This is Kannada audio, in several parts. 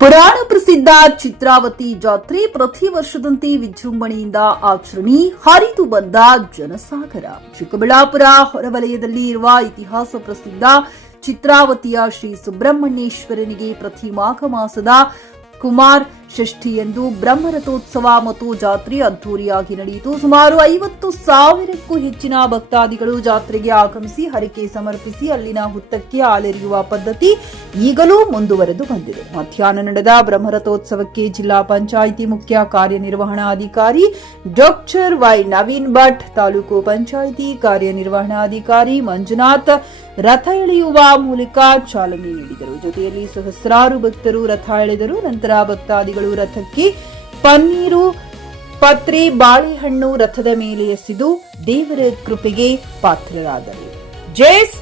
ಪುರಾಣ ಪ್ರಸಿದ್ಧ ಚಿತ್ರಾವತಿ ಜಾತ್ರೆ ಪ್ರತಿ ವರ್ಷದಂತೆ ವಿಜೃಂಭಣೆಯಿಂದ ಆಚರಣೆ, ಹರಿದು ಬಂದ ಜನಸಾಗರ. ಚಿಕ್ಕಬಳ್ಳಾಪುರ ಹೊರವಲಯದಲ್ಲಿ ಇರುವ ಇತಿಹಾಸ ಪ್ರಸಿದ್ಧ ಚಿತ್ರಾವತಿಯ ಶ್ರೀ ಸುಬ್ರಹ್ಮಣ್ಯೇಶ್ವರನಿಗೆ ಪ್ರತಿ ಮಾಘ ಮಾಸದ ಕುಮಾರ್ ಷಷ್ಠಿಯಂದು ಬ್ರಹ್ಮರಥೋತ್ಸವ ಮತ್ತು ಜಾತ್ರೆ ಅದ್ದೂರಿಯಾಗಿ ನಡೆಯಿತು. ಸುಮಾರು 50,000ಕ್ಕೂ ಹೆಚ್ಚಿನ ಭಕ್ತಾದಿಗಳು ಜಾತ್ರೆಗೆ ಆಗಮಿಸಿ ಹರಕೆ ಸಮರ್ಪಿಸಿ ಅಲ್ಲಿನ ಹುತ್ತಕ್ಕೆ ಹಾಲೆರೆಯುವ ಪದ್ಧತಿ ಈಗಲೂ ಮುಂದುವರೆದು ಬಂದಿದೆ. ಮಧ್ಯಾಹ್ನ ನಡೆದ ಬ್ರಹ್ಮರಥೋತ್ಸವಕ್ಕೆ ಜಿಲ್ಲಾ ಪಂಚಾಯಿತಿ ಮುಖ್ಯ ಕಾರ್ಯನಿರ್ವಹಣಾಧಿಕಾರಿ ಡಾಕ್ಟರ್ ವೈ ನವೀನ್ ಭಟ್, ತಾಲೂಕು ಪಂಚಾಯಿತಿ ಕಾರ್ಯನಿರ್ವಹಣಾಧಿಕಾರಿ ಮಂಜುನಾಥ್ ರಥ ಎಳೆಯುವ ಮೂಲಕ ಚಾಲನೆ ನೀಡಿದರು. ಜೊತೆಯಲ್ಲಿ ಸಹಸ್ರಾರು ಭಕ್ತರು ರಥ ಎಳೆದರು. ನಂತರ ಭಕ್ತಾದಿಗಳು ರಥಕ್ಕೆ ಪನ್ನೀರು, ಪತ್ರೆ, ಬಾಳೆಹಣ್ಣು ರಥದ ಮೇಲೆ ಎಸೆದು ದೇವರ ಕೃಪೆಗೆ ಪಾತ್ರರಾದರು. ಜೇಸ್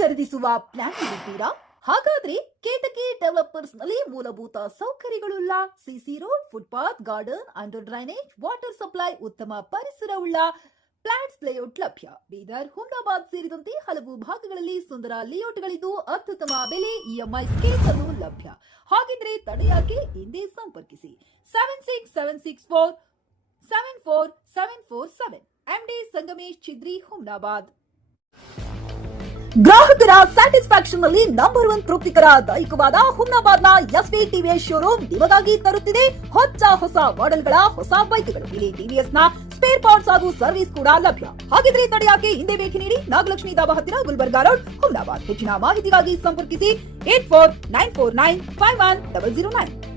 ಖರೀದಿಸುವ ಪ್ಲಾನ್ ಇದ್ದೀರಾ? ಹಾಗಾದ್ರೆ ಕೇತಕಿ ಡೆವಲಪರ್ಸ್ ನಲ್ಲಿ ಮೂಲಭೂತ ಸೌಕರ್ಯಗಳುಳ್ಳ CC road, footpath, garden, under drainage, water supply, ಉತ್ತಮ ಪರಿಸರವುಳ್ಳ ಫ್ಲಾಟ್ಸ್ ಲೇಔಟ್ ಲಭ್ಯ. ಬೀದರ್, ಹುಮ್ನಾಬಾದ್ ಸೇರಿದಂತೆ ಹಲವು ಭಾಗಗಳಲ್ಲಿ ಸುಂದರ ಲೇಔಟ್ಗಳಿದ್ದು ಅತ್ಯುತ್ತಮ ಬೆಲೆ, ಇಎಂಐ ಸ್ಕೀಮ್ಸ್ ಅನ್ನು ಲಭ್ಯ. ಹಾಗಿದ್ರೆ ತಡೆಯಾಕೆ ಹಿಂದೆ ಸಂಪರ್ಕಿಸಿ 7676474747 MD ಸಂಗಮೇಶ್ ಚಿದ್ರಿ, ಹುಮ್ನಾಬಾದ್. ಗ್ರಾಹಕರ ಸ್ಯಾಟಿಸ್ಫ್ಯಾಕ್ಷನ್ ನಲ್ಲಿ ನಂಬರ್ 1 ತೃಪ್ತಿಕರ ದೈಹಿಕವಾದ ಹುಮ್ನಾಬಾದ್ನ ಎಸ್ವಿ ಟಿವಿಎಸ್ ಶೋರೂಮ್ ನಿಮಗಾಗಿ ತರುತ್ತಿದೆ ಹೊಸ ಮಾಡೆಲ್ಗಳ ಹೊಸ ಬೈಕ್ಗಳು. ಇಲ್ಲಿ ಟಿವಿಎಸ್ ನ ಸ್ಪೇರ್ ಪಾರ್ಟ್ಸ್ ಹಾಗೂ ಸರ್ವಿಸ್ ಕೂಡ ಲಭ್ಯ. ಹಾಗಿದ್ರೆ ತಡೆಯಾಕೆ ಹಿಂದೆ ಭೇಟಿ ನೀಡಿ. ನಾಗಲಕ್ಷ್ಮಿ ಧಾಬಾ ಹತ್ತಿರ, ಗುಲ್ಬರ್ಗಾ ರೋಡ್, ಹುಮ್ನಾಬಾದ್. ಹೆಚ್ಚಿನ ಮಾಹಿತಿಗಾಗಿ ಸಂಪರ್ಕಿಸಿ 8494951009.